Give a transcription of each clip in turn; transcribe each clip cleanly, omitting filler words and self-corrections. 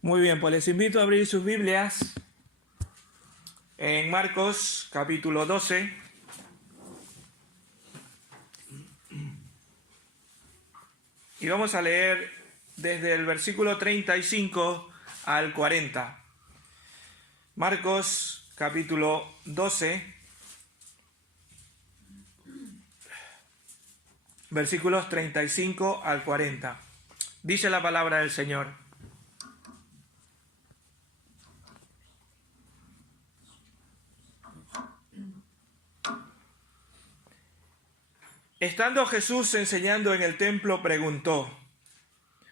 Muy bien, pues les invito a abrir sus Biblias en Marcos capítulo 12. Y vamos a leer desde el versículo 35 al 40. Marcos capítulo 12, versículos 35 al 40. Dice la palabra del Señor. Estando Jesús enseñando en el templo, preguntó: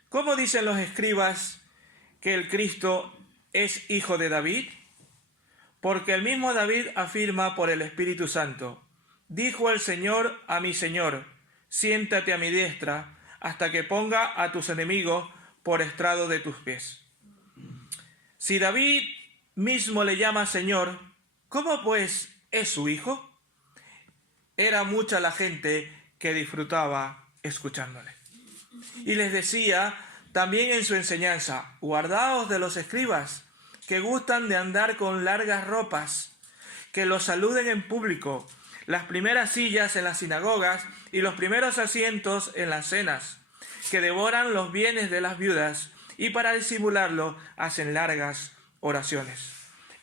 ¿Cómo dicen los escribas que el Cristo es hijo de David? Porque el mismo David afirma por el Espíritu Santo: dijo el Señor a mi Señor, siéntate a mi diestra, hasta que ponga a tus enemigos por estrado de tus pies. Si David mismo le llama Señor, ¿cómo pues es su hijo? Era mucha la gente que disfrutaba escuchándole. Y les decía también en su enseñanza: guardaos de los escribas, que gustan de andar con largas ropas, que los saluden en público, las primeras sillas en las sinagogas y los primeros asientos en las cenas, que devoran los bienes de las viudas y para disimularlo hacen largas oraciones.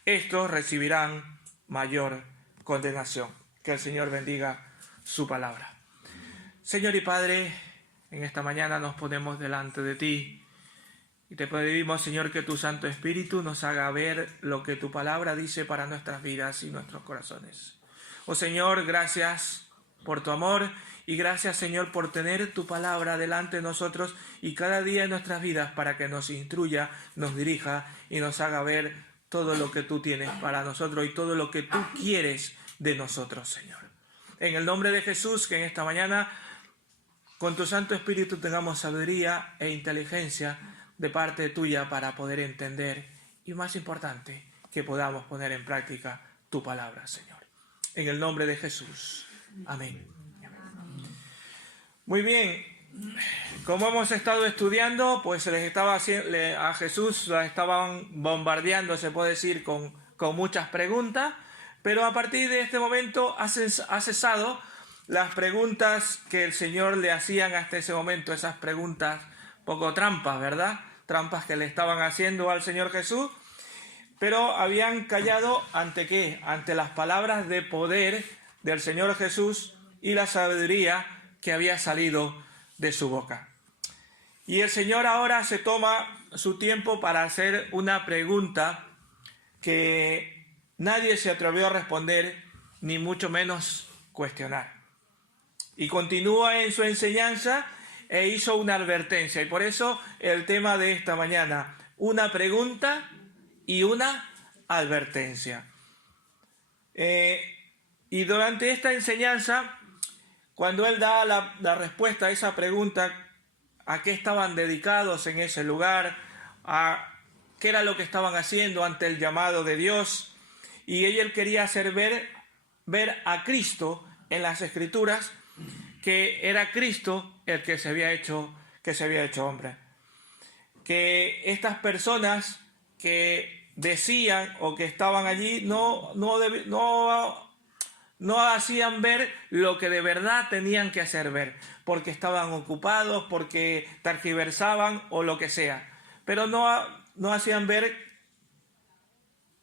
Estos recibirán mayor condenación. Que el Señor bendiga su palabra. Señor y Padre, en esta mañana nos ponemos delante de ti y te pedimos, Señor, que tu Santo Espíritu nos haga ver lo que tu palabra dice para nuestras vidas y nuestros corazones. Oh Señor, gracias por tu amor y gracias, Señor, por tener tu palabra delante de nosotros y cada día en nuestras vidas para que nos instruya, nos dirija y nos haga ver todo lo que tú tienes para nosotros y todo lo que tú quieres de nosotros, Señor. En el nombre de Jesús, que en esta mañana con tu Santo Espíritu tengamos sabiduría e inteligencia de parte tuya para poder entender y, más importante, que podamos poner en práctica tu palabra, Señor. En el nombre de Jesús. Amén. Muy bien, como hemos estado estudiando, pues a Jesús la estaban bombardeando, se puede decir, con muchas preguntas, pero a partir de este momento ha cesado las preguntas que el Señor le hacían hasta ese momento, esas preguntas poco trampas, ¿verdad? Trampas que le estaban haciendo al Señor Jesús, pero habían callado ¿ante qué? Ante las palabras de poder del Señor Jesús y la sabiduría que había salido de su boca. Y el Señor ahora se toma su tiempo para hacer una pregunta que nadie se atrevió a responder, ni mucho menos cuestionar. Y continúa en su enseñanza e hizo una advertencia. Y por eso el tema de esta mañana: una pregunta y una advertencia. Y durante esta enseñanza, cuando él da la respuesta a esa pregunta, a qué estaban dedicados en ese lugar, a qué era lo que estaban haciendo ante el llamado de Dios, y él quería hacer ver a Cristo en las Escrituras, que era Cristo el que se había hecho hombre. Que estas personas que decían o que estaban allí no hacían ver lo que de verdad tenían que hacer ver, porque estaban ocupados, porque tergiversaban o lo que sea, pero no hacían ver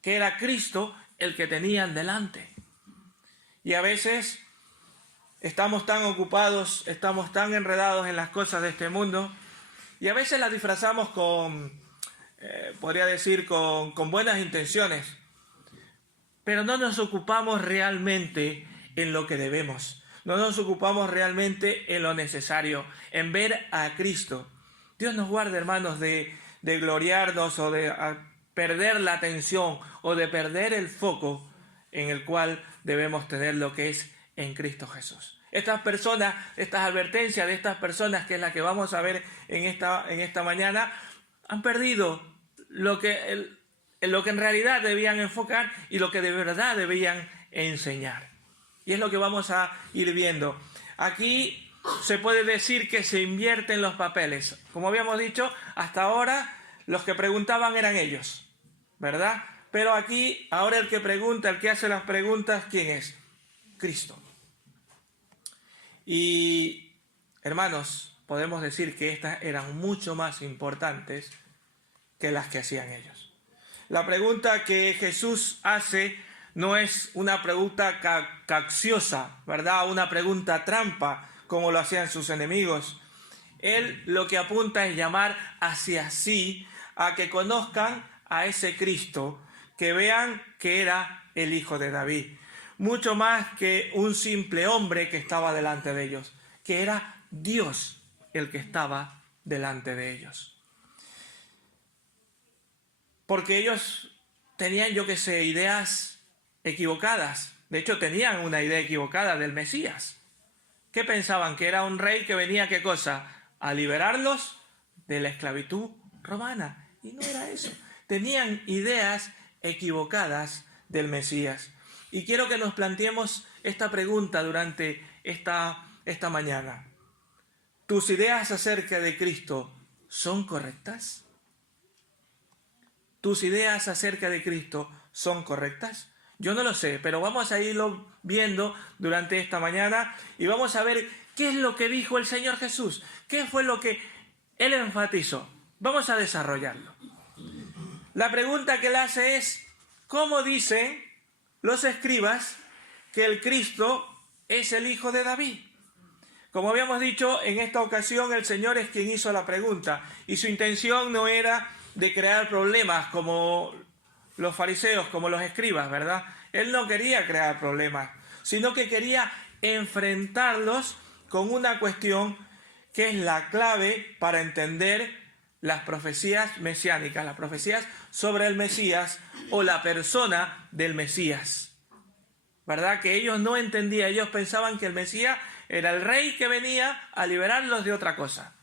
que era Cristo el que tenían delante. Y a veces estamos tan ocupados, estamos tan enredados en las cosas de este mundo, y a veces las disfrazamos podría decir, con buenas intenciones, pero no nos ocupamos realmente en lo que debemos, no nos ocupamos realmente en lo necesario, en ver a Cristo. Dios nos guarde, hermanos, de gloriarnos o de perder la atención o de perder el foco en el cual debemos tener lo que es en Cristo Jesús. Estas personas, estas advertencias de estas personas, que es la que vamos a ver en esta mañana, han perdido lo que en realidad debían enfocar y lo que de verdad debían enseñar. Y es lo que vamos a ir viendo. Aquí se puede decir que se invierten los papeles. Como habíamos dicho, hasta ahora los que preguntaban eran ellos, ¿verdad? Pero aquí, ahora el que pregunta, el que hace las preguntas, ¿quién es? Cristo. Y, hermanos, podemos decir que estas eran mucho más importantes que las que hacían ellos. La pregunta que Jesús hace no es una pregunta capciosa, ¿verdad? Una pregunta trampa, como lo hacían sus enemigos. Él lo que apunta es llamar hacia sí a que conozcan a ese Cristo, que vean que era el Hijo de David, mucho más que un simple hombre que estaba delante de ellos, que era Dios el que estaba delante de ellos. Porque ellos tenían, yo que sé, ideas equivocadas. De hecho, tenían una idea equivocada del Mesías. ¿Qué pensaban? Que era un rey que venía, ¿qué cosa? A liberarlos de la esclavitud romana. Y no era eso. Tenían ideas equivocadas del Mesías. Y quiero que nos planteemos esta pregunta durante esta mañana. ¿Tus ideas acerca de Cristo son correctas? ¿Tus ideas acerca de Cristo son correctas? Yo no lo sé, pero vamos a irlo viendo durante esta mañana y vamos a ver qué es lo que dijo el Señor Jesús, qué fue lo que Él enfatizó. Vamos a desarrollarlo. La pregunta que Él hace es, ¿cómo dicen los escribas que el Cristo es el Hijo de David? Como habíamos dicho, en esta ocasión el Señor es quien hizo la pregunta y su intención no era de crear problemas como los fariseos, como los escribas, ¿verdad? Él no quería crear problemas, sino que quería enfrentarlos con una cuestión que es la clave para entender las profecías mesiánicas, las profecías sobre el Mesías o la persona del Mesías, ¿verdad? Que ellos no entendían, ellos pensaban que el Mesías era el rey que venía a liberarlos de otra cosa,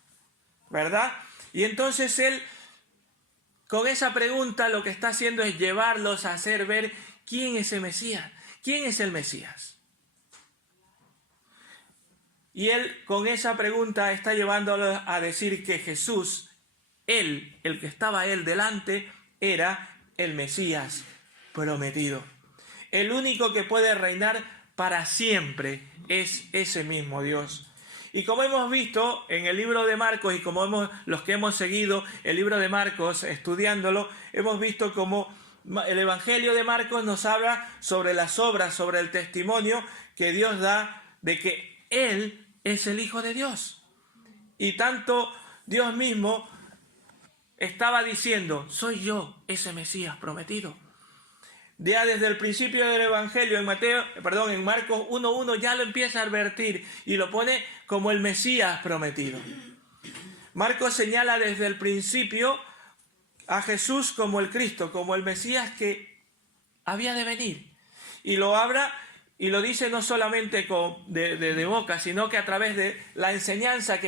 ¿verdad? Y entonces él, con esa pregunta, lo que está haciendo es llevarlos a hacer ver quién es el Mesías, quién es el Mesías. Y él, con esa pregunta, está llevándolos a decir que Jesús, él, el que estaba él delante, era el Mesías prometido. El único que puede reinar para siempre es ese mismo Dios. Y como hemos visto en el libro de Marcos y como los que hemos seguido el libro de Marcos estudiándolo, hemos visto como el Evangelio de Marcos nos habla sobre las obras, sobre el testimonio que Dios da de que Él es el Hijo de Dios. Y tanto Dios mismo estaba diciendo, soy yo ese Mesías prometido. Ya desde el principio del Evangelio, en Marcos 1:1 ya lo empieza a advertir y lo pone como el Mesías prometido. Marcos señala desde el principio a Jesús como el Cristo, como el Mesías que había de venir. Y lo habla y lo dice no solamente de boca, sino que a través de la enseñanza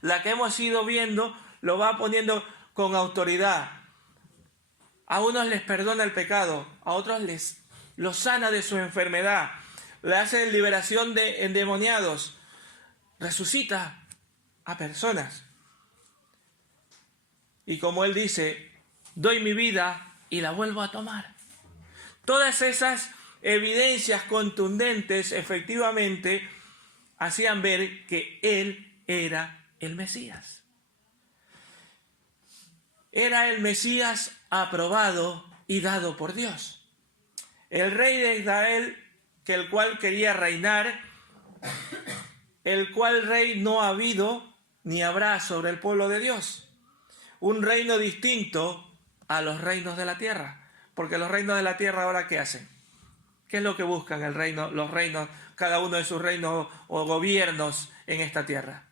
la que hemos ido viendo, lo va poniendo con autoridad. A unos les perdona el pecado, a otros los sana de su enfermedad, le hace liberación de endemoniados, resucita a personas. Y como él dice, doy mi vida y la vuelvo a tomar. Todas esas evidencias contundentes efectivamente hacían ver que él era el Mesías. Era el Mesías aprobado y dado por Dios. El rey de Israel, que el cual quería reinar, el cual rey no ha habido ni habrá sobre el pueblo de Dios. Un reino distinto a los reinos de la tierra. Porque los reinos de la tierra ahora ¿qué hacen? ¿Qué es lo que buscan los reinos, cada uno de sus reinos o gobiernos en esta tierra?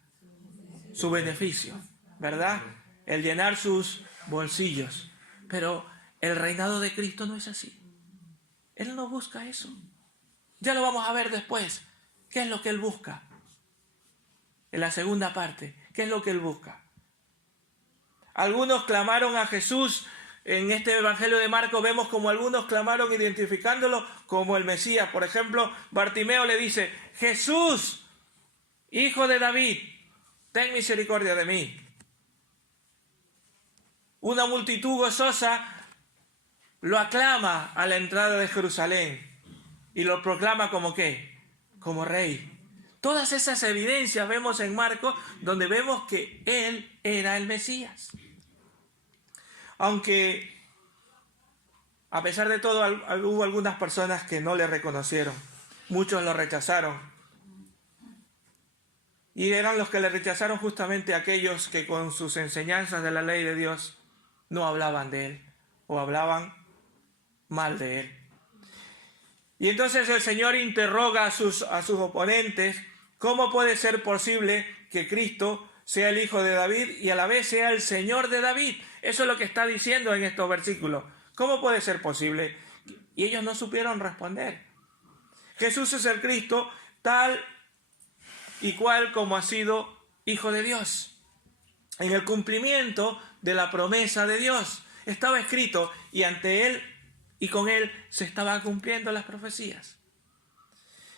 Su beneficio, ¿verdad? El llenar sus bolsillos. Pero el reinado de Cristo no es así. Él no busca eso. Ya lo vamos a ver después. ¿Qué es lo que Él busca? En la segunda parte, ¿qué es lo que Él busca? Algunos clamaron a Jesús. En este Evangelio de Marcos vemos como algunos clamaron identificándolo como el Mesías. Por ejemplo, Bartimeo le dice, Jesús, Hijo de David, ten misericordia de mí. Una multitud gozosa lo aclama a la entrada de Jerusalén y lo proclama como ¿qué? Como rey. Todas esas evidencias vemos en Marcos, donde vemos que él era el Mesías. Aunque a pesar de todo hubo algunas personas que no le reconocieron, muchos lo rechazaron. Y eran los que le rechazaron justamente aquellos que con sus enseñanzas de la ley de Dios no hablaban de él o hablaban mal de él. Y entonces el Señor interroga a sus oponentes, ¿cómo puede ser posible que Cristo sea el hijo de David y a la vez sea el Señor de David? Eso es lo que está diciendo en estos versículos. ¿Cómo puede ser posible? Y ellos no supieron responder. Jesús es el Cristo tal y cual como ha sido hijo de Dios. En el cumplimiento de la promesa de Dios. Estaba escrito y ante él y con él se estaban cumpliendo las profecías.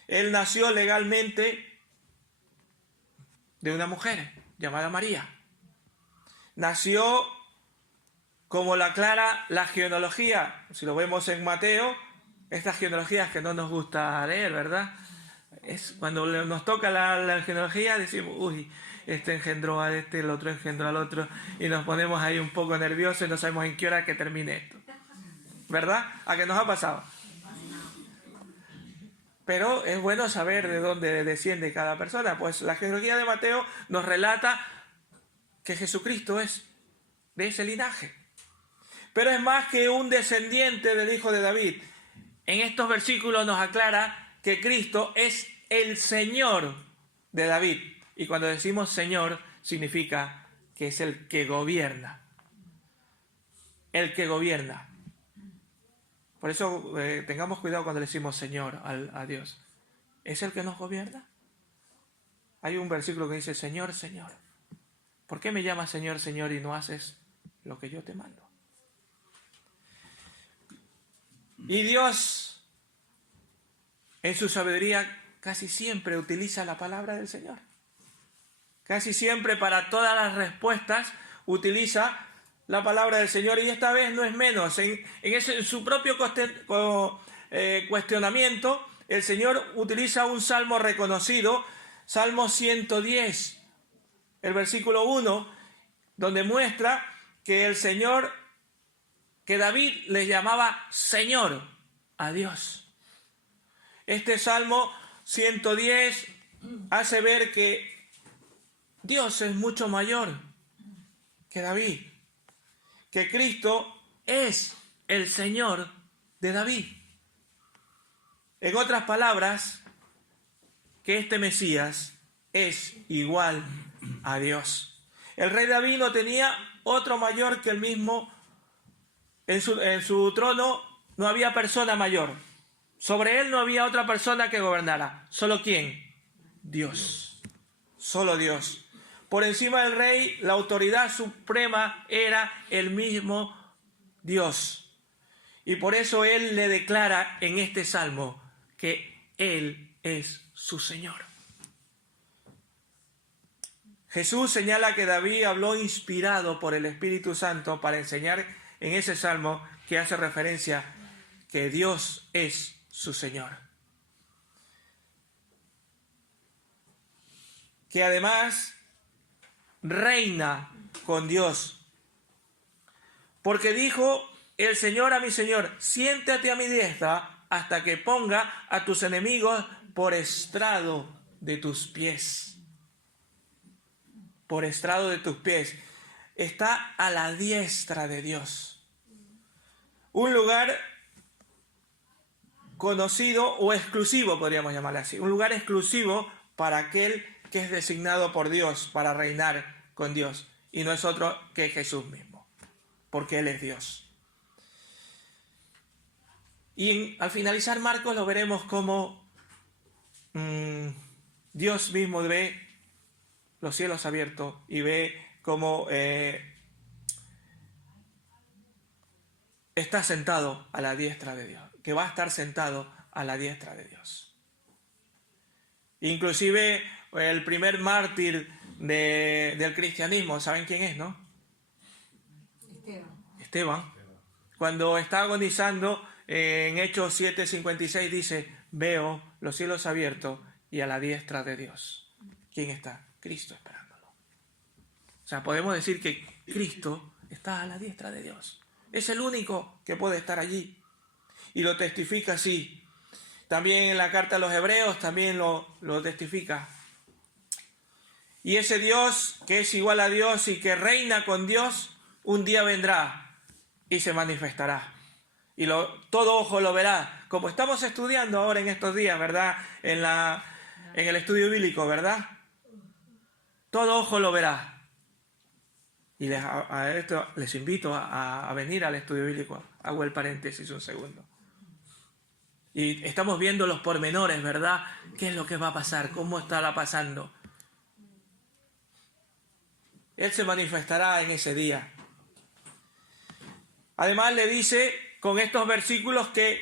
Él nació legalmente de una mujer llamada María. Nació como la aclara la genealogía. Si lo vemos en Mateo, estas genealogías que no nos gusta leer, ¿verdad? Es cuando nos toca la genealogía decimos, uy, este engendró a este, el otro engendró al otro, y nos ponemos ahí un poco nerviosos y no sabemos en qué hora que termine esto. ¿Verdad? ¿A qué nos ha pasado? Pero es bueno saber de dónde desciende cada persona. Pues la genealogía de Mateo nos relata que Jesucristo es de ese linaje. Pero es más que un descendiente del hijo de David. En estos versículos nos aclara que Cristo es el Señor de David. Y cuando decimos Señor, significa que es el que gobierna. El que gobierna. Por eso tengamos cuidado cuando le decimos Señor a Dios. ¿Es el que nos gobierna? Hay un versículo que dice, Señor, Señor. ¿Por qué me llamas Señor, Señor y no haces lo que yo te mando? Y Dios, en su sabiduría, casi siempre utiliza la palabra del Señor. Casi siempre para todas las respuestas utiliza la palabra del Señor, y esta vez no es menos. En su propio cuestionamiento, el Señor utiliza un salmo reconocido, Salmo 110, el versículo 1, donde muestra que el Señor, que David le llamaba Señor a Dios. Este Salmo 110 hace ver que Dios es mucho mayor que David, que Cristo es el Señor de David. En otras palabras, que este Mesías es igual a Dios. El rey David no tenía otro mayor que el mismo. En su trono no había persona mayor. Sobre él no había otra persona que gobernara. ¿Solo quién? Dios. Solo Dios. Por encima del rey, la autoridad suprema era el mismo Dios. Y por eso él le declara en este salmo que él es su Señor. Jesús señala que David habló inspirado por el Espíritu Santo para enseñar en ese salmo que hace referencia que Dios es su Señor. Que además reina con Dios. Porque dijo el Señor a mi Señor, siéntate a mi diestra hasta que ponga a tus enemigos por estrado de tus pies. Por estrado de tus pies. Está a la diestra de Dios. Un lugar conocido o exclusivo, podríamos llamarle así. Un lugar exclusivo para aquel que es designado por Dios para reinar con Dios. Y no es otro que Jesús mismo, porque Él es Dios. Y al finalizar Marcos lo veremos como Dios mismo ve los cielos abiertos y ve cómo está sentado a la diestra de Dios, que va a estar sentado a la diestra de Dios. Inclusive el primer mártir del cristianismo, ¿saben quién es, no? Esteban, cuando está agonizando, en Hechos 7:56 dice, veo los cielos abiertos y a la diestra de Dios. ¿Quién está? Cristo esperándolo. O sea, podemos decir que Cristo está a la diestra de Dios. Es el único que puede estar allí. Y lo testifica así. También en la carta a los Hebreos también lo testifica. Y ese Dios que es igual a Dios y que reina con Dios, un día vendrá y se manifestará. Y todo ojo lo verá, como estamos estudiando ahora en estos días, ¿verdad? En el estudio bíblico, ¿verdad? Todo ojo lo verá. Y a esto les invito a venir al estudio bíblico. Hago el paréntesis un segundo. Y estamos viendo los pormenores, ¿verdad? ¿Qué es lo que va a pasar? ¿Cómo estará pasando? Él se manifestará en ese día. Además le dice con estos versículos que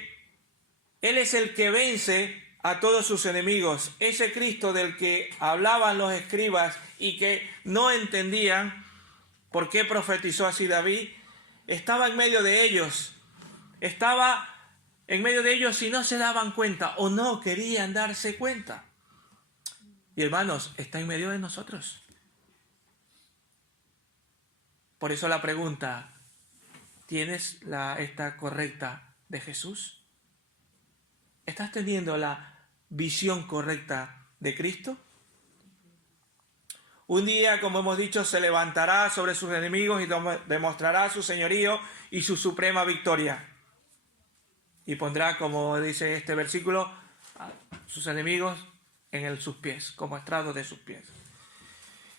Él es el que vence a todos sus enemigos. Ese Cristo del que hablaban los escribas y que no entendían por qué profetizó así David, estaba en medio de ellos. Estaba en medio de ellos y no se daban cuenta o no querían darse cuenta. Y hermanos, está en medio de nosotros. Por eso la pregunta, ¿tienes esta correcta de Jesús? ¿Estás teniendo la visión correcta de Cristo? Un día, como hemos dicho, se levantará sobre sus enemigos y demostrará su señorío y su suprema victoria. Y pondrá, como dice este versículo, a sus enemigos en sus pies, como estrado de sus pies.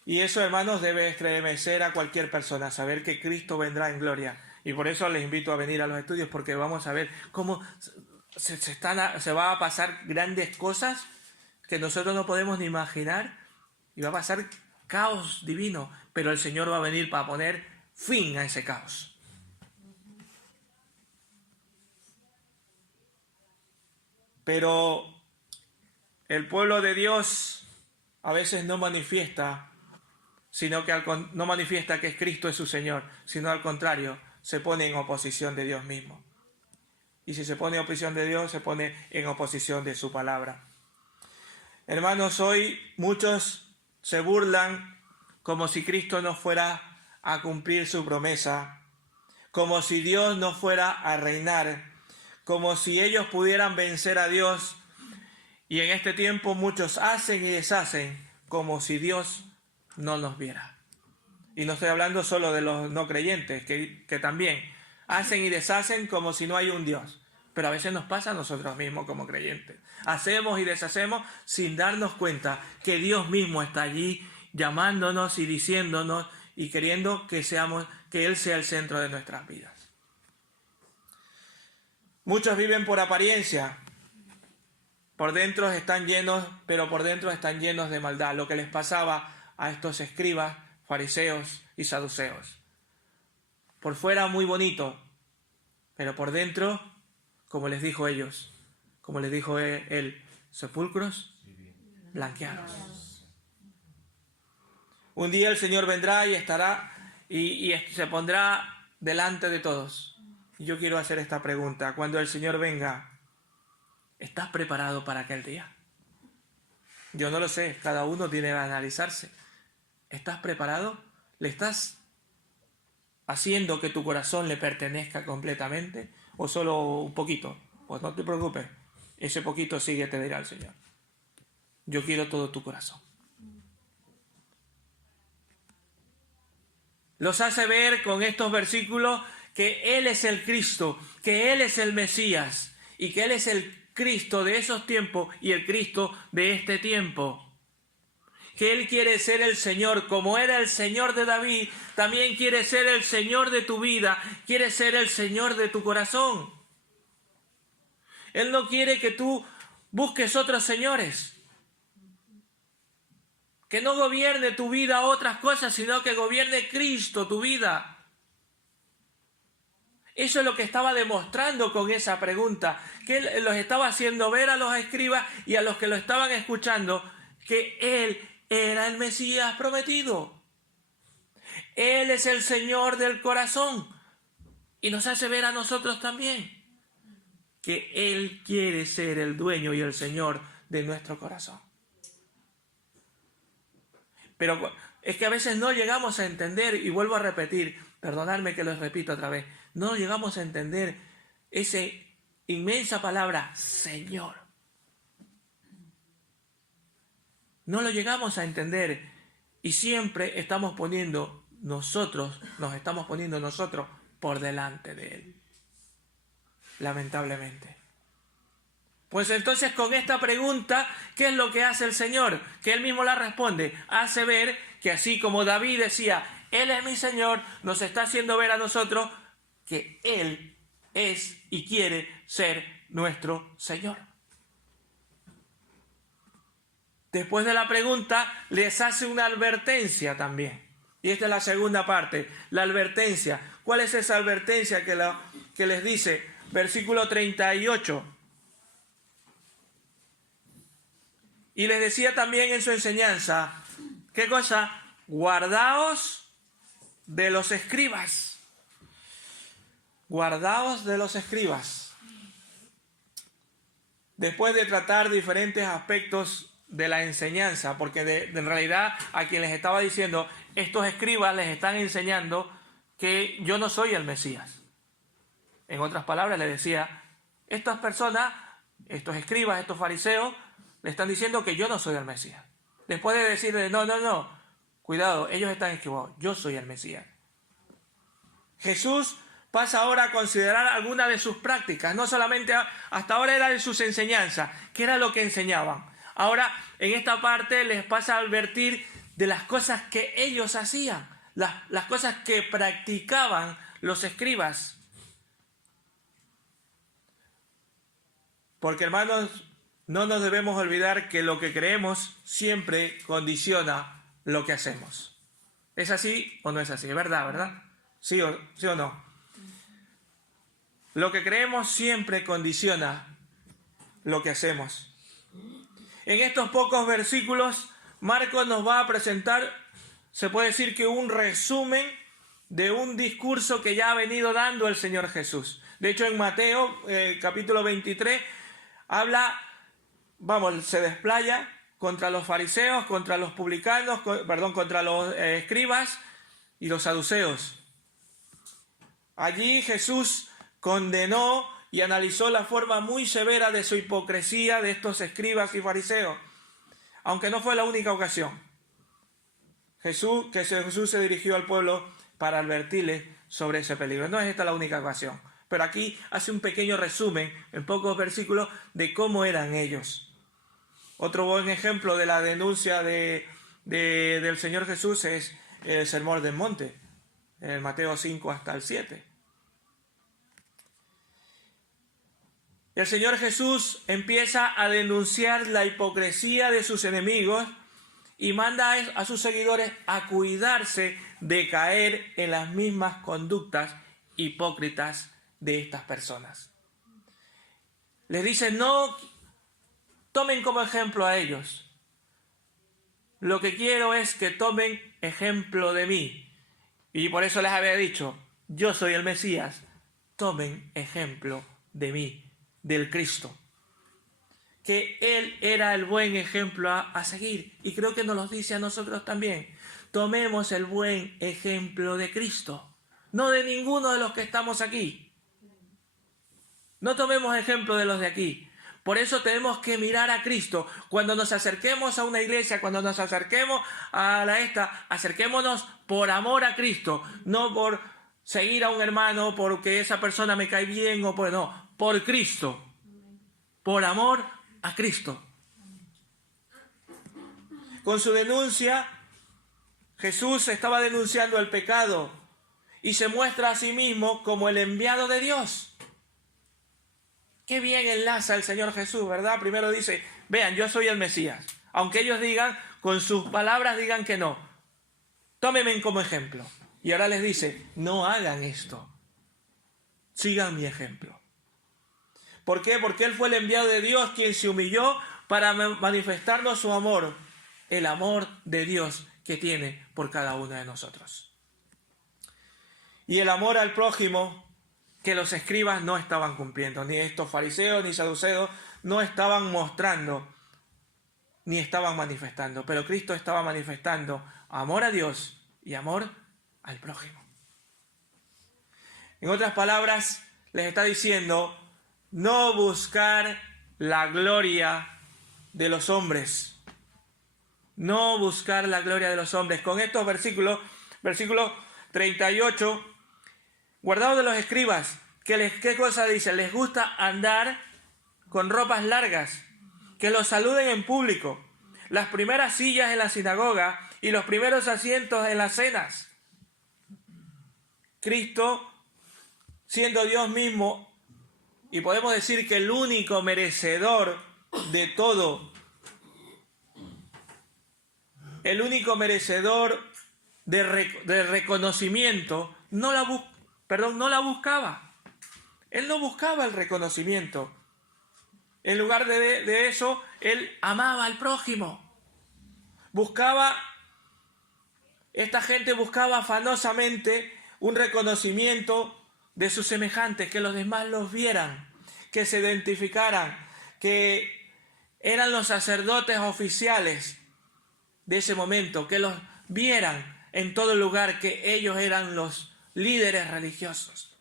Y eso, hermanos, debe estremecer a cualquier persona, saber que Cristo vendrá en gloria. Y por eso les invito a venir a los estudios, porque vamos a ver cómo se va a pasar grandes cosas que nosotros no podemos ni imaginar. Y va a pasar caos divino, pero el Señor va a venir para poner fin a ese caos. Pero el pueblo de Dios a veces no manifiesta, no manifiesta que Cristo es su Señor, sino al contrario, se pone en oposición de Dios mismo. Y si se pone en oposición de Dios, se pone en oposición de su palabra. Hermanos, hoy muchos se burlan como si Cristo no fuera a cumplir su promesa, como si Dios no fuera a reinar, como si ellos pudieran vencer a Dios. Y en este tiempo muchos hacen y deshacen como si Dios no nos viera. Y no estoy hablando solo de los no creyentes, que también hacen y deshacen como si no hay un Dios. Pero a veces nos pasa a nosotros mismos como creyentes. Hacemos y deshacemos sin darnos cuenta que Dios mismo está allí llamándonos y diciéndonos y queriendo que Él sea el centro de nuestras vidas. Muchos viven por apariencia. Por dentro están llenos, pero por dentro están llenos de maldad. Lo que les pasaba a estos escribas, fariseos y saduceos. Por fuera muy bonito, pero por dentro, como les dijo ellos, como les dijo él, sepulcros blanqueados. Un día el Señor vendrá y estará y se pondrá delante de todos. Y yo quiero hacer esta pregunta. Cuando el Señor venga, ¿estás preparado para aquel día? Yo no lo sé, cada uno tiene que analizarse. ¿Estás preparado? ¿Le estás haciendo que tu corazón le pertenezca completamente o solo un poquito? Pues no te preocupes, ese poquito sigue te dirá el Señor. Yo quiero todo tu corazón. Los hace ver con estos versículos que Él es el Cristo, que Él es el Mesías y que Él es el Cristo de esos tiempos y el Cristo de este tiempo. Que Él quiere ser el Señor, como era el Señor de David, también quiere ser el Señor de tu vida, quiere ser el Señor de tu corazón. Él no quiere que tú busques otros señores, que no gobierne tu vida otras cosas, sino que gobierne Cristo tu vida. Eso es lo que estaba demostrando con esa pregunta, que Él los estaba haciendo ver a los escribas y a los que lo estaban escuchando que Él era el Mesías prometido. Él es el Señor del corazón. Y nos hace ver a nosotros también que Él quiere ser el dueño y el Señor de nuestro corazón. Pero es que a veces no llegamos a entender, y vuelvo a repetir, perdonadme que lo repito otra vez, no llegamos a entender esa inmensa palabra, Señor. No lo llegamos a entender y siempre estamos poniendo nosotros por delante de Él. Lamentablemente. Pues entonces con esta pregunta, ¿qué es lo que hace el Señor? Que Él mismo la responde. Hace ver que así como David decía, Él es mi Señor, nos está haciendo ver a nosotros que Él es y quiere ser nuestro Señor. Después de la pregunta, les hace una advertencia también. Y esta es la segunda parte, la advertencia. ¿Cuál es esa advertencia que les dice? Versículo 38. Y les decía también en su enseñanza, ¿qué cosa? Guardaos de los escribas. Guardaos de los escribas. Después de tratar diferentes aspectos de la enseñanza, porque en realidad a quien les estaba diciendo, estos escribas les están enseñando que yo no soy el Mesías. En otras palabras, les decía, estas personas, estos escribas, estos fariseos, le están diciendo que yo no soy el Mesías. Después de decirle, no, cuidado, ellos están equivocados, yo soy el Mesías. Jesús pasa ahora a considerar algunas de sus prácticas, no solamente hasta ahora era de sus enseñanzas, que era lo que enseñaban. Ahora, en esta parte les pasa a advertir de las cosas que ellos hacían, las cosas que practicaban los escribas. Porque, hermanos, no nos debemos olvidar que lo que creemos siempre condiciona lo que hacemos. ¿Es así o no es así? Es verdad, ¿verdad? ¿Sí o no? Lo que creemos siempre condiciona lo que hacemos. En estos pocos versículos, Marcos nos va a presentar, se puede decir que un resumen de un discurso que ya ha venido dando el Señor Jesús. De hecho, en Mateo, capítulo 23, se desplaya contra los fariseos, contra los publicanos, contra los escribas y los saduceos. Allí Jesús condenó y analizó la forma muy severa de su hipocresía de estos escribas y fariseos, aunque no fue la única ocasión. Jesús se dirigió al pueblo para advertirle sobre ese peligro. No es esta la única ocasión, pero aquí hace un pequeño resumen en pocos versículos de cómo eran ellos. Otro buen ejemplo de la denuncia del Señor Jesús es el Sermón del Monte, en Mateo 5 hasta el 7. El Señor Jesús empieza a denunciar la hipocresía de sus enemigos y manda a sus seguidores a cuidarse de caer en las mismas conductas hipócritas de estas personas. Les dice, no tomen como ejemplo a ellos. Lo que quiero es que tomen ejemplo de mí. Y por eso les había dicho, yo soy el Mesías, tomen ejemplo de mí, del Cristo, que Él era el buen ejemplo a seguir, y creo que nos lo dice a nosotros también. Tomemos el buen ejemplo de Cristo, no de ninguno de los que estamos aquí. No tomemos ejemplo de los de aquí. Por eso tenemos que mirar a Cristo. Cuando nos acerquemos a una iglesia, cuando nos acerquemos acerquémonos por amor a Cristo, no por seguir a un hermano, porque esa persona me cae bien o por Cristo, por amor a Cristo. Con su denuncia, Jesús estaba denunciando el pecado y se muestra a sí mismo como el enviado de Dios. Qué bien enlaza el Señor Jesús, ¿verdad? Primero dice, vean, yo soy el Mesías. Aunque ellos digan, con sus palabras digan que no. Tómenme como ejemplo. Y ahora les dice, no hagan esto. Sigan mi ejemplo. ¿Por qué? Porque Él fue el enviado de Dios quien se humilló para manifestarnos su amor. El amor de Dios que tiene por cada uno de nosotros. Y el amor al prójimo que los escribas no estaban cumpliendo, ni estos fariseos ni saduceos no estaban mostrando, ni estaban manifestando, pero Cristo estaba manifestando amor a Dios y amor al prójimo. En otras palabras, les está diciendo, no buscar la gloria de los hombres. No buscar la gloria de los hombres. Con estos versículo 38, guardado de los escribas, ¿qué cosa dice? Les gusta andar con ropas largas, que los saluden en público, las primeras sillas en la sinagoga y los primeros asientos en las cenas. Cristo, siendo Dios mismo, y podemos decir que el único merecedor de todo, el único merecedor de reconocimiento, no la buscaba. Él no buscaba el reconocimiento. En lugar de eso, él amaba al prójimo. Esta gente buscaba afanosamente un reconocimiento de sus semejantes, que los demás los vieran, que se identificaran, que eran los sacerdotes oficiales de ese momento, que los vieran en todo lugar, que ellos eran los líderes religiosos.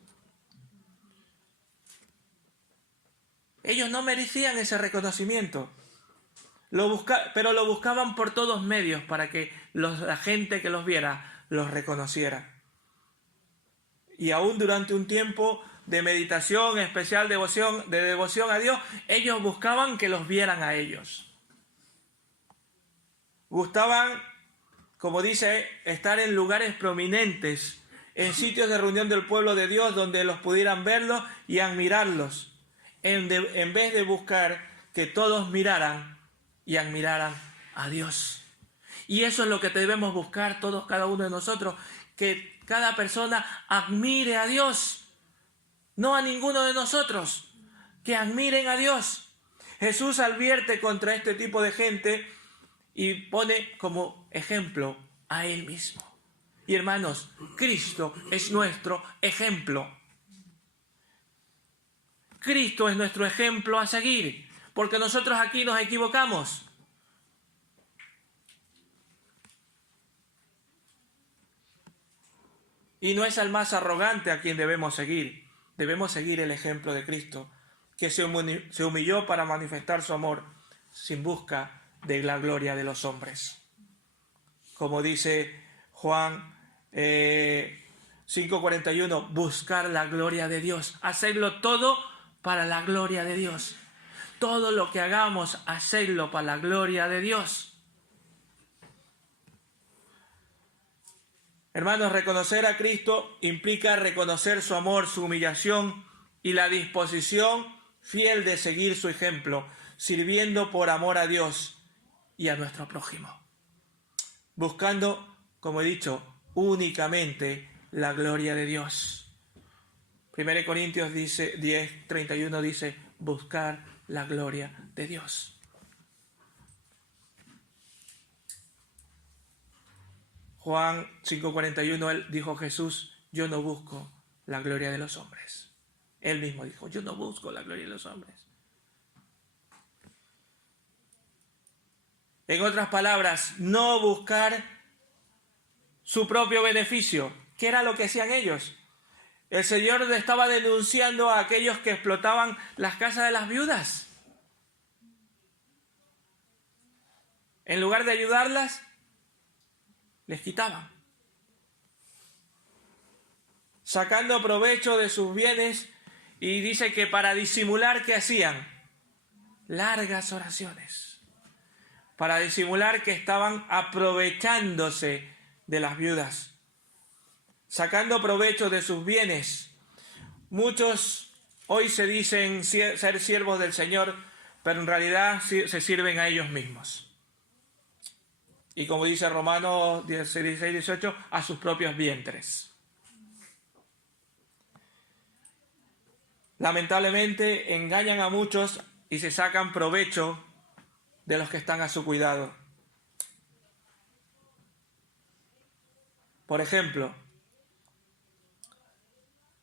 Ellos no merecían ese reconocimiento, pero lo buscaban por todos medios para que la gente que los viera los reconociera. Y aún durante un tiempo de meditación, especial de devoción a Dios, ellos buscaban que los vieran a ellos. Buscaban, como dice, estar en lugares prominentes, en sitios de reunión del pueblo de Dios donde los pudieran verlos y admirarlos, en vez de buscar que todos miraran y admiraran a Dios. Y eso es lo que debemos buscar todos, cada uno de nosotros, que cada persona admire a Dios, no a ninguno de nosotros, que admiren a Dios. Jesús advierte contra este tipo de gente y pone como ejemplo a Él mismo. Y hermanos, Cristo es nuestro ejemplo. Cristo es nuestro ejemplo a seguir, porque nosotros aquí nos equivocamos. Y no es al más arrogante a quien debemos seguir. Debemos seguir el ejemplo de Cristo, que se humilló para manifestar su amor sin busca de la gloria de los hombres. Como dice Juan 5:41, buscar la gloria de Dios, hacerlo todo para la gloria de Dios. Todo lo que hagamos, hacerlo para la gloria de Dios. Hermanos, reconocer a Cristo implica reconocer su amor, su humillación y la disposición fiel de seguir su ejemplo, sirviendo por amor a Dios y a nuestro prójimo. Buscando, como he dicho, únicamente la gloria de Dios. 1 Corintios 10:31 dice, buscar la gloria de Dios. Juan 5:41, él dijo Jesús, yo no busco la gloria de los hombres. Él mismo dijo, yo no busco la gloria de los hombres. En otras palabras, no buscar su propio beneficio. ¿Qué era lo que hacían ellos? El Señor estaba denunciando a aquellos que explotaban las casas de las viudas. En lugar de ayudarlas, les quitaban. Sacando provecho de sus bienes, y dice que para disimular, ¿qué hacían? Largas oraciones. Para disimular que estaban aprovechándose de las viudas. Sacando provecho de sus bienes. Muchos hoy se dicen ser siervos del Señor, pero en realidad se sirven a ellos mismos. Y como dice Romanos 16-18, a sus propios vientres. Lamentablemente engañan a muchos y se sacan provecho de los que están a su cuidado. Por ejemplo,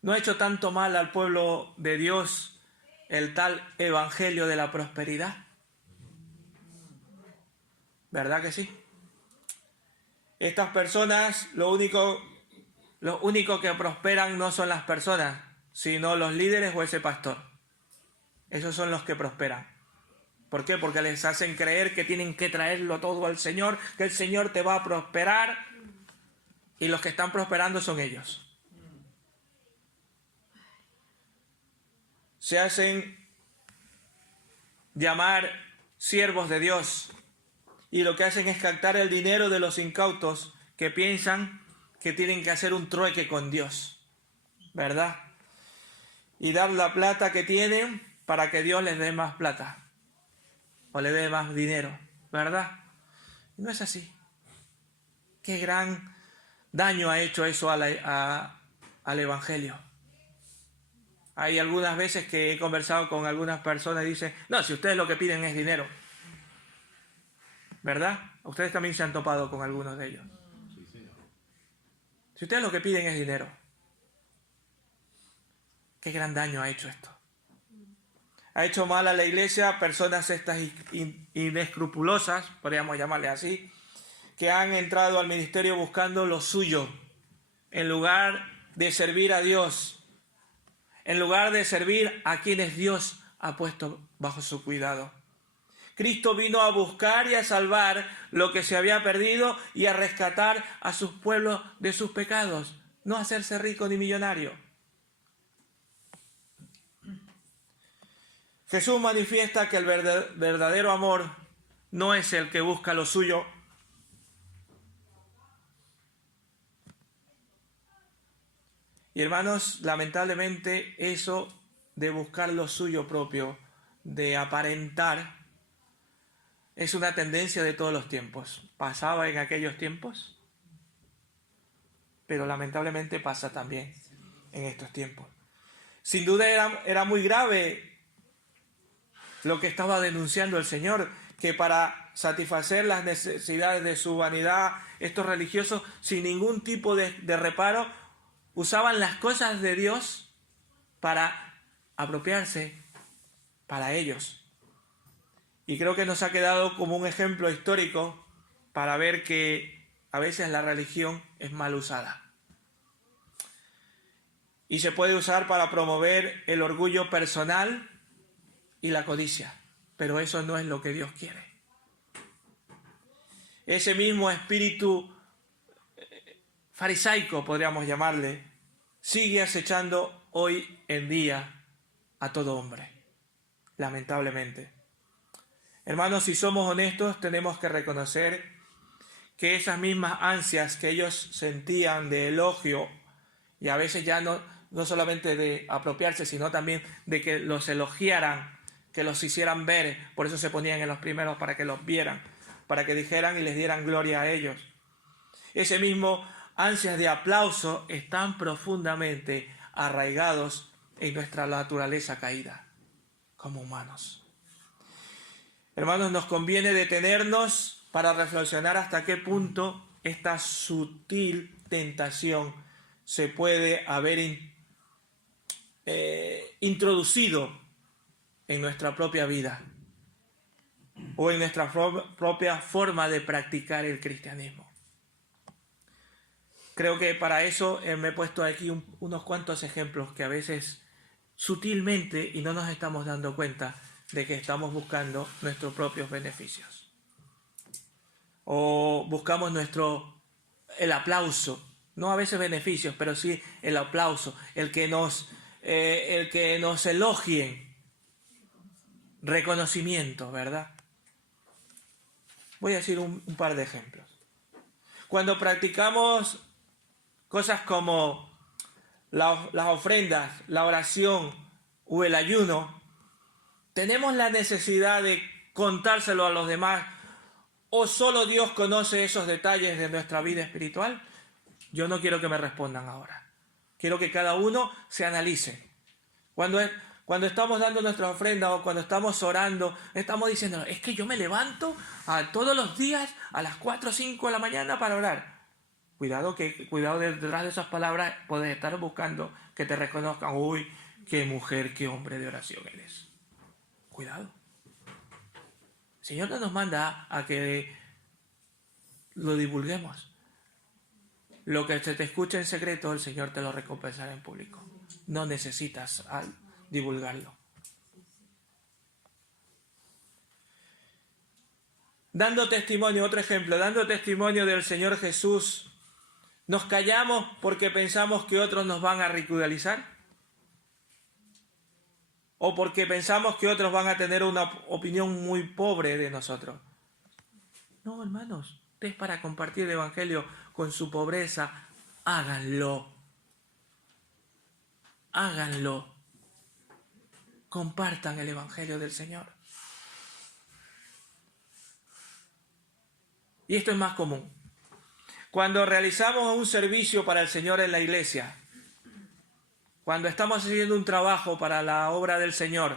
¿No ha hecho tanto mal al pueblo de Dios el tal evangelio de la prosperidad? ¿Verdad que sí? Estas personas, lo único que prosperan no son las personas, sino los líderes o ese pastor. Esos son los que prosperan. ¿Por qué? Porque les hacen creer que tienen que traerlo todo al Señor, que el Señor te va a prosperar, y los que están prosperando son ellos. Se hacen llamar siervos de Dios y lo que hacen es captar el dinero de los incautos que piensan que tienen que hacer un trueque con Dios, ¿verdad? Y dar la plata que tienen para que Dios les dé más plata o le dé más dinero, ¿verdad? No es así. Qué gran daño ha hecho eso al Evangelio. Hay algunas veces que he conversado con algunas personas y dicen, no, si ustedes lo que piden es dinero. ¿Verdad? Ustedes también se han topado con algunos de ellos. Si ustedes lo que piden es dinero. Qué gran daño ha hecho esto. Ha hecho mal a la iglesia personas estas inescrupulosas, podríamos llamarle así, que han entrado al ministerio buscando lo suyo, en lugar de servir a Dios, en lugar de servir a quienes Dios ha puesto bajo su cuidado. Cristo vino a buscar y a salvar lo que se había perdido y a rescatar a sus pueblos de sus pecados, no a hacerse rico ni millonario. Jesús manifiesta que el verdadero amor no es el que busca lo suyo, y hermanos, lamentablemente eso de buscar lo suyo propio, de aparentar, es una tendencia de todos los tiempos. Pasaba en aquellos tiempos, pero lamentablemente pasa también en estos tiempos. Sin duda era muy grave lo que estaba denunciando el Señor, que para satisfacer las necesidades de su vanidad, estos religiosos, sin ningún tipo de reparo, usaban las cosas de Dios para apropiarse para ellos. Y creo que nos ha quedado como un ejemplo histórico para ver que a veces la religión es mal usada. Y se puede usar para promover el orgullo personal y la codicia. Pero eso no es lo que Dios quiere. Ese mismo espíritu farisaico, podríamos llamarle, sigue acechando hoy en día a todo hombre, lamentablemente. Hermanos, si somos honestos, tenemos que reconocer que esas mismas ansias que ellos sentían de elogio, y a veces ya no solamente de apropiarse, sino también de que los elogiaran, que los hicieran ver, por eso se ponían en los primeros para que los vieran, para que dijeran y les dieran gloria a ellos. Ese mismo ansias de aplauso están profundamente arraigados en nuestra naturaleza caída como humanos. Hermanos, nos conviene detenernos para reflexionar hasta qué punto esta sutil tentación se puede haber introducido en nuestra propia vida o en nuestra propia forma de practicar el cristianismo. Creo que para eso me he puesto aquí unos cuantos ejemplos que a veces sutilmente y no nos estamos dando cuenta de que estamos buscando nuestros propios beneficios. O buscamos el aplauso, no a veces beneficios, pero sí el aplauso, el que nos elogien, reconocimiento, ¿verdad? Voy a decir un par de ejemplos. Cuando practicamos cosas como las ofrendas, la oración o el ayuno, ¿tenemos la necesidad de contárselo a los demás o solo Dios conoce esos detalles de nuestra vida espiritual? Yo no quiero que me respondan ahora. Quiero que cada uno se analice. Cuando estamos dando nuestra ofrenda o cuando estamos orando, estamos diciendo, es que yo me levanto todos los días a las 4 o 5 de la mañana para orar. Cuidado detrás de esas palabras puedes estar buscando que te reconozcan, uy, qué mujer, qué hombre de oración eres. Cuidado. El Señor no nos manda a que lo divulguemos. Lo que se te escucha en secreto, el Señor te lo recompensará en público. No necesitas divulgarlo. Dando testimonio, otro ejemplo, dando testimonio del Señor Jesús, ¿nos callamos porque pensamos que otros nos van a ridiculizar? ¿O porque pensamos que otros van a tener una opinión muy pobre de nosotros? No, hermanos, es para compartir el Evangelio con su pobreza. Háganlo. Háganlo. Compartan el Evangelio del Señor. Y esto es más común. Cuando realizamos un servicio para el Señor en la iglesia, cuando estamos haciendo un trabajo para la obra del Señor,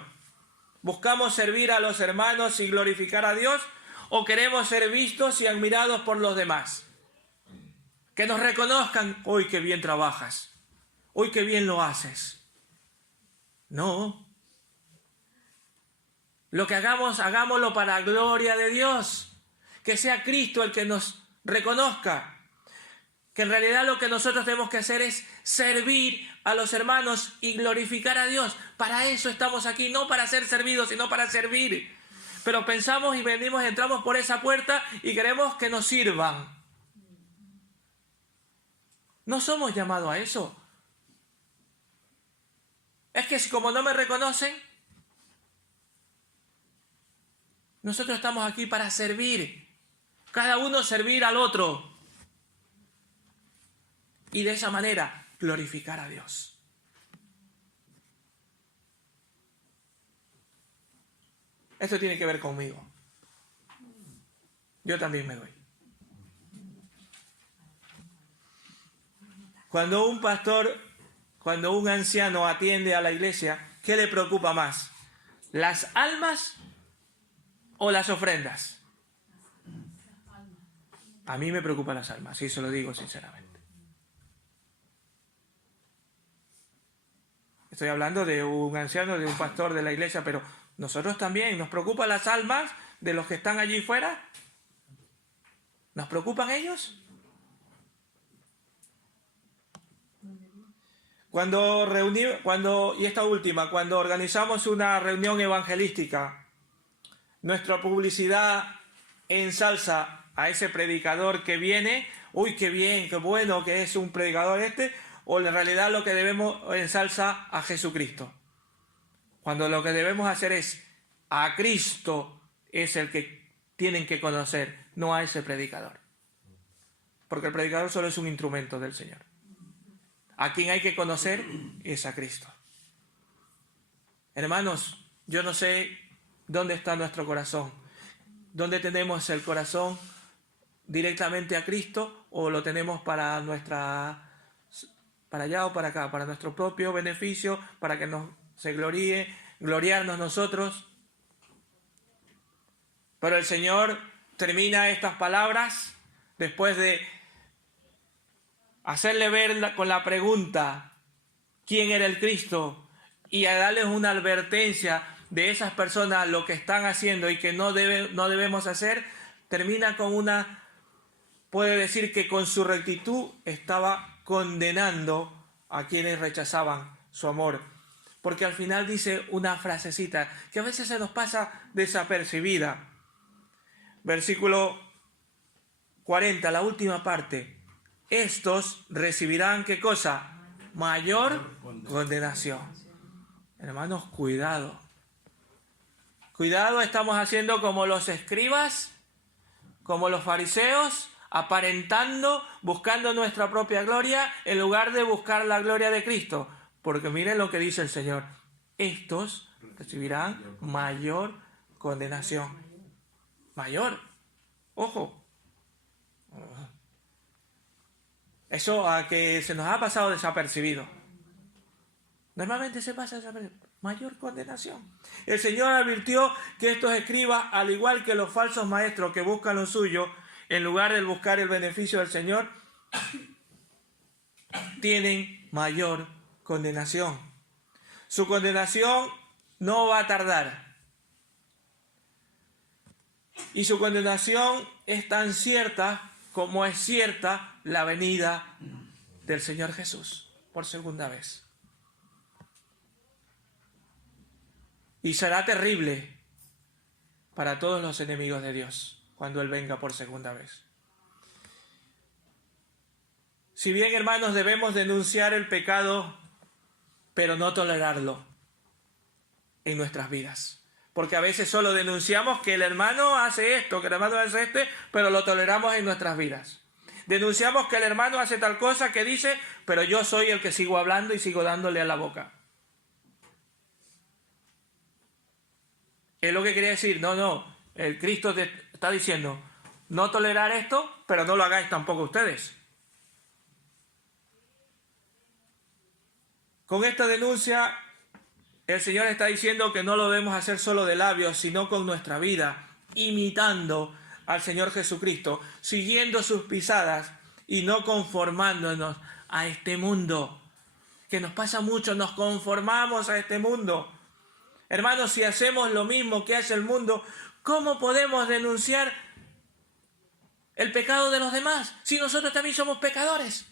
¿buscamos servir a los hermanos y glorificar a Dios o queremos ser vistos y admirados por los demás? Que nos reconozcan, ¡uy, qué bien trabajas! ¡Uy, qué bien lo haces! No. Lo que hagamos, hagámoslo para la gloria de Dios. Que sea Cristo el que nos reconozca. Que en realidad lo que nosotros tenemos que hacer es servir a los hermanos y glorificar a Dios. Para eso estamos aquí, no para ser servidos, sino para servir. Pero pensamos y venimos, entramos por esa puerta y queremos que nos sirvan. No somos llamados a eso. Es que como no me reconocen, nosotros estamos aquí para servir. Cada uno servir al otro. Y de esa manera glorificar a Dios. Esto tiene que ver conmigo. Yo también me doy. Cuando un pastor, cuando un anciano atiende a la iglesia, ¿qué le preocupa más? ¿Las almas o las ofrendas? A mí me preocupan las almas, sí, se lo digo sinceramente. Estoy hablando de un anciano, de un pastor de la iglesia, pero nosotros también nos preocupan las almas de los que están allí fuera. ¿Nos preocupan ellos? Cuando organizamos una reunión evangelística, nuestra publicidad ensalza a ese predicador que viene, uy, qué bien, qué bueno que es un predicador este, o en realidad lo que debemos ensalza a Jesucristo. Cuando lo que debemos hacer es a Cristo es el que tienen que conocer, no a ese predicador. Porque el predicador solo es un instrumento del Señor. A quien hay que conocer es a Cristo. Hermanos, yo no sé dónde está nuestro corazón. ¿Dónde tenemos el corazón directamente a Cristo o lo tenemos para allá o para acá, para nuestro propio beneficio, para que se gloriarnos nosotros? Pero el Señor termina estas palabras después de hacerle ver con la pregunta quién era el Cristo y a darles una advertencia de esas personas lo que están haciendo y que no debemos hacer. Termina con puede decir que con su rectitud estaba condenando a quienes rechazaban su amor. Porque al final dice una frasecita que a veces se nos pasa desapercibida. Versículo 40, la última parte. Estos recibirán, ¿qué cosa? Mayor condenación. Hermanos, cuidado. Cuidado, estamos haciendo como los escribas, como los fariseos, aparentando, buscando nuestra propia gloria, en lugar de buscar la gloria de Cristo. Porque miren lo que dice el Señor. Estos recibirán mayor condenación. Mayor. Ojo. Eso a que se nos ha pasado desapercibido. Normalmente se pasa desapercibido. Mayor condenación. El Señor advirtió que estos escribas, al igual que los falsos maestros que buscan lo suyo, en lugar de buscar el beneficio del Señor, tienen mayor condenación. Su condenación no va a tardar. Y su condenación es tan cierta como es cierta la venida del Señor Jesús por segunda vez. Y será terrible para todos los enemigos de Dios cuando Él venga por segunda vez. Si bien, hermanos, debemos denunciar el pecado, pero no tolerarlo en nuestras vidas. Porque a veces solo denunciamos que el hermano hace esto, que el hermano hace pero lo toleramos en nuestras vidas. Denunciamos que el hermano hace tal cosa que dice, pero yo soy el que sigo hablando y sigo dándole a la boca. Es lo que quería decir. No. El Cristo te está diciendo, no tolerar esto, pero no lo hagáis tampoco ustedes. Con esta denuncia, el Señor está diciendo que no lo debemos hacer solo de labios, sino con nuestra vida, imitando al Señor Jesucristo, siguiendo sus pisadas y no conformándonos a este mundo. Que nos pasa mucho, nos conformamos a este mundo. Hermanos, si hacemos lo mismo que hace el mundo, ¿cómo podemos denunciar el pecado de los demás si nosotros también somos pecadores?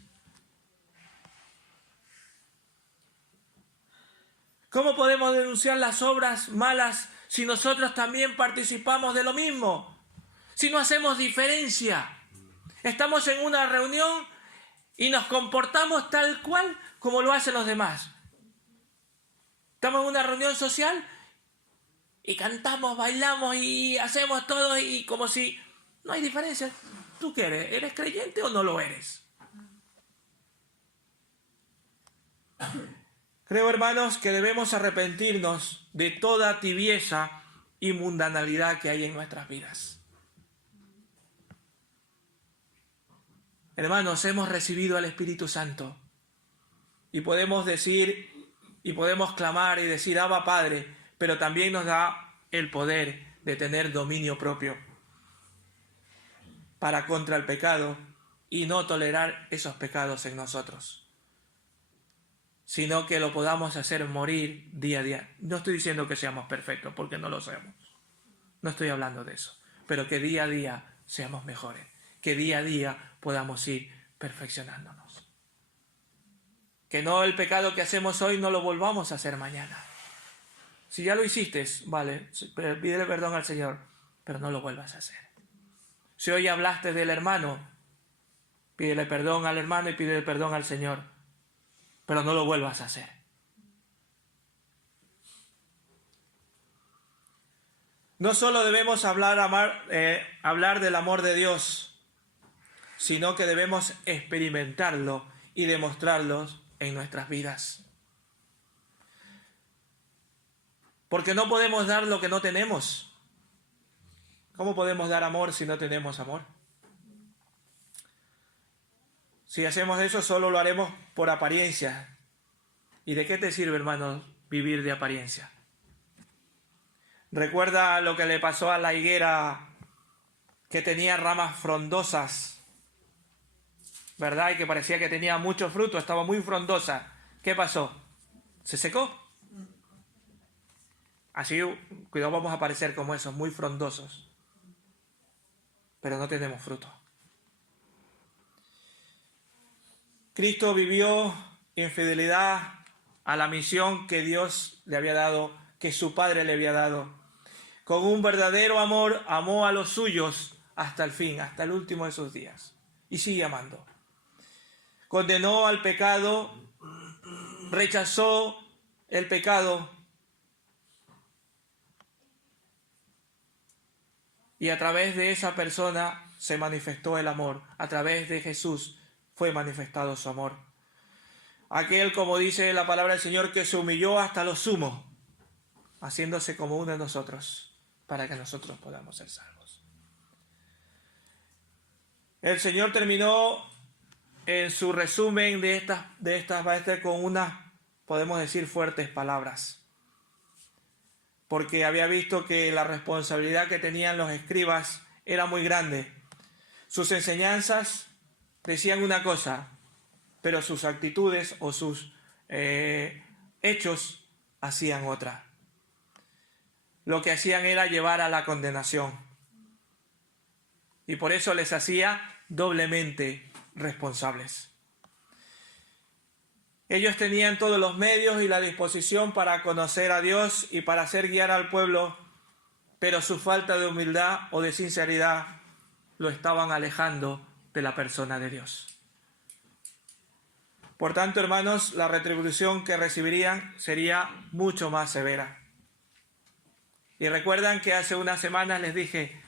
¿Cómo podemos denunciar las obras malas si nosotros también participamos de lo mismo? Si no hacemos diferencia. Estamos en una reunión y nos comportamos tal cual como lo hacen los demás. Estamos en una reunión social y cantamos, bailamos y hacemos todo y como si no hay diferencia. ¿Tú qué eres? ¿Eres creyente o no lo eres? Creo, hermanos, que debemos arrepentirnos de toda tibieza y mundanalidad que hay en nuestras vidas. Hermanos, hemos recibido al Espíritu Santo y podemos decir y podemos clamar y decir Abba Padre, pero también nos da el poder de tener dominio propio para contra el pecado y no tolerar esos pecados en nosotros, sino que lo podamos hacer morir día a día. No estoy diciendo que seamos perfectos, porque no lo somos. No estoy hablando de eso. Pero que día a día seamos mejores. Que día a día podamos ir perfeccionándonos. Que no el pecado que hacemos hoy no lo volvamos a hacer mañana. Si ya lo hiciste, vale, pídele perdón al Señor, pero no lo vuelvas a hacer. Si hoy hablaste del hermano, pídele perdón al hermano y pídele perdón al Señor, pero no lo vuelvas a hacer. No solo debemos hablar del amor de Dios, sino que debemos experimentarlo y demostrarlo en nuestras vidas. Porque no podemos dar lo que no tenemos. ¿Cómo podemos dar amor si no tenemos amor? Si hacemos eso, solo lo haremos por apariencia. ¿Y de qué te sirve, hermano, vivir de apariencia? Recuerda lo que le pasó a la higuera que tenía ramas frondosas, ¿verdad? Y que parecía que tenía mucho fruto, estaba muy frondosa. ¿Qué pasó? ¿Se secó? Así, cuidado, vamos a parecer como esos, muy frondosos, pero no tenemos fruto. Cristo vivió en fidelidad a la misión que Dios le había dado, que su Padre le había dado. Con un verdadero amor, amó a los suyos hasta el fin, hasta el último de sus días. Y sigue amando. Condenó al pecado, rechazó el pecado. Y a través de esa persona se manifestó el amor. A través de Jesús fue manifestado su amor. Aquel, como dice la palabra del Señor, que se humilló hasta lo sumo, haciéndose como uno de nosotros, para que nosotros podamos ser salvos. El Señor terminó en su resumen de estas con unas, podemos decir, fuertes palabras. Porque había visto que la responsabilidad que tenían los escribas era muy grande. Sus enseñanzas decían una cosa, pero sus actitudes o sus Hechos, hacían otra. Lo que hacían era llevar a la condenación. Y por eso les hacía doblemente responsables. Ellos tenían todos los medios y la disposición para conocer a Dios y para hacer guiar al pueblo, pero su falta de humildad o de sinceridad lo estaban alejando de la persona de Dios. Por tanto, hermanos, la retribución que recibirían sería mucho más severa. Y recuerdan que hace unas semanas les dije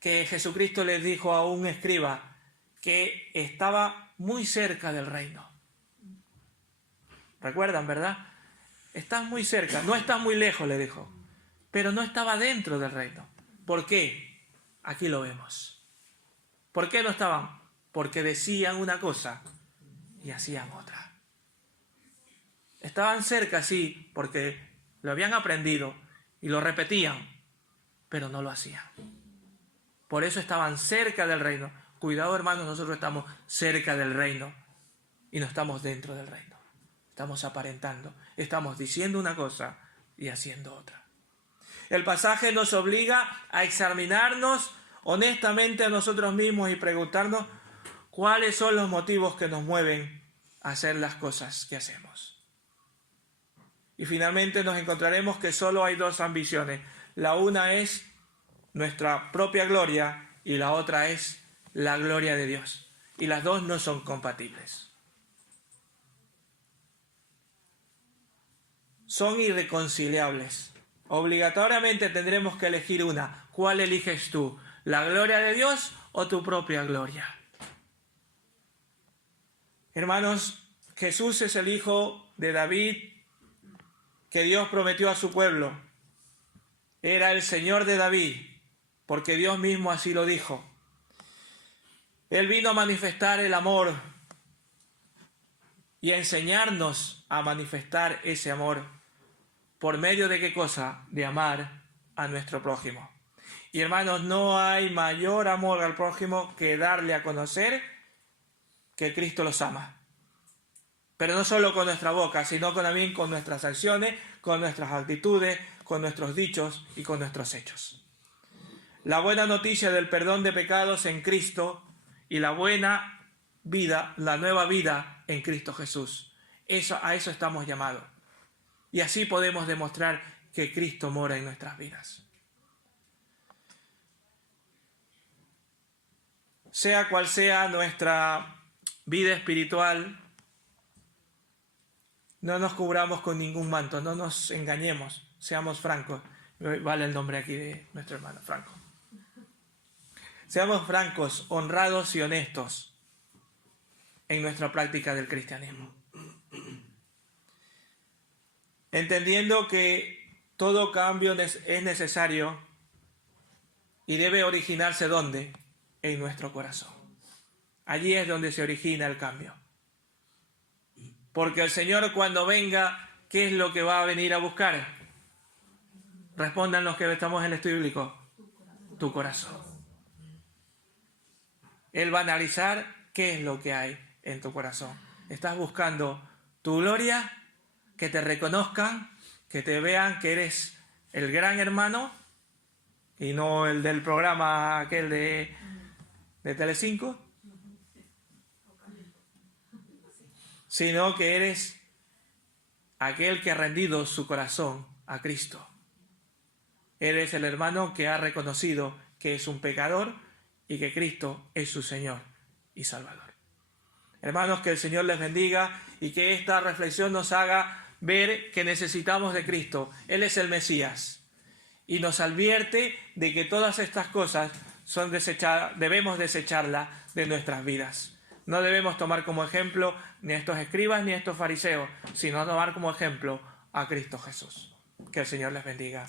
que Jesucristo les dijo a un escriba que estaba muy cerca del reino. ¿Recuerdan, verdad? Estás muy cerca, no estás muy lejos, le dijo, pero no estaba dentro del reino. ¿Por qué? Aquí lo vemos. ¿Por qué no estaban? Porque decían una cosa y hacían otra. Estaban cerca, sí, porque lo habían aprendido y lo repetían, pero no lo hacían. Por eso estaban cerca del reino. Cuidado, hermanos, nosotros estamos cerca del reino y no estamos dentro del reino. Estamos aparentando, estamos diciendo una cosa y haciendo otra. El pasaje nos obliga a examinarnos honestamente a nosotros mismos y preguntarnos cuáles son los motivos que nos mueven a hacer las cosas que hacemos. Y finalmente nos encontraremos que solo hay dos ambiciones. La una es nuestra propia gloria y la otra es la gloria de Dios. Y las dos no son compatibles. Son irreconciliables. Obligatoriamente tendremos que elegir una. ¿Cuál eliges tú? ¿La gloria de Dios o tu propia gloria? Hermanos, Jesús es el Hijo de David que Dios prometió a su pueblo. Era el Señor de David, porque Dios mismo así lo dijo. Él vino a manifestar el amor y a enseñarnos a manifestar ese amor. ¿Por medio de qué cosa? De amar a nuestro prójimo. Y hermanos, no hay mayor amor al prójimo que darle a conocer que Cristo los ama. Pero no solo con nuestra boca, sino también con nuestras acciones, con nuestras actitudes, con nuestros dichos y con nuestros hechos. La buena noticia del perdón de pecados en Cristo y la buena vida, la nueva vida en Cristo Jesús. A eso estamos llamados. Y así podemos demostrar que Cristo mora en nuestras vidas. Sea cual sea nuestra vida espiritual, no nos cubramos con ningún manto, no nos engañemos, seamos francos. Vale el nombre aquí de nuestro hermano, Franco. Seamos francos, honrados y honestos en nuestra práctica del cristianismo. Entendiendo que todo cambio es necesario y debe originarse ¿dónde? En nuestro corazón. Allí es donde se origina el cambio. Porque el Señor cuando venga, ¿qué es lo que va a venir a buscar? Respondan los que estamos en el estudio bíblico. Tu corazón. Él va a analizar qué es lo que hay en tu corazón. ¿Estás buscando tu gloria? Que te reconozcan, que te vean que eres el gran hermano y no el del programa aquel de Telecinco, sino que eres aquel que ha rendido su corazón a Cristo. Eres el hermano que ha reconocido que es un pecador y que Cristo es su Señor y Salvador. Hermanos, que el Señor les bendiga y que esta reflexión nos haga ver que necesitamos de Cristo. Él es el Mesías y nos advierte de que todas estas cosas son debemos desecharlas de nuestras vidas. No debemos tomar como ejemplo ni a estos escribas ni a estos fariseos, sino tomar como ejemplo a Cristo Jesús. Que el Señor les bendiga.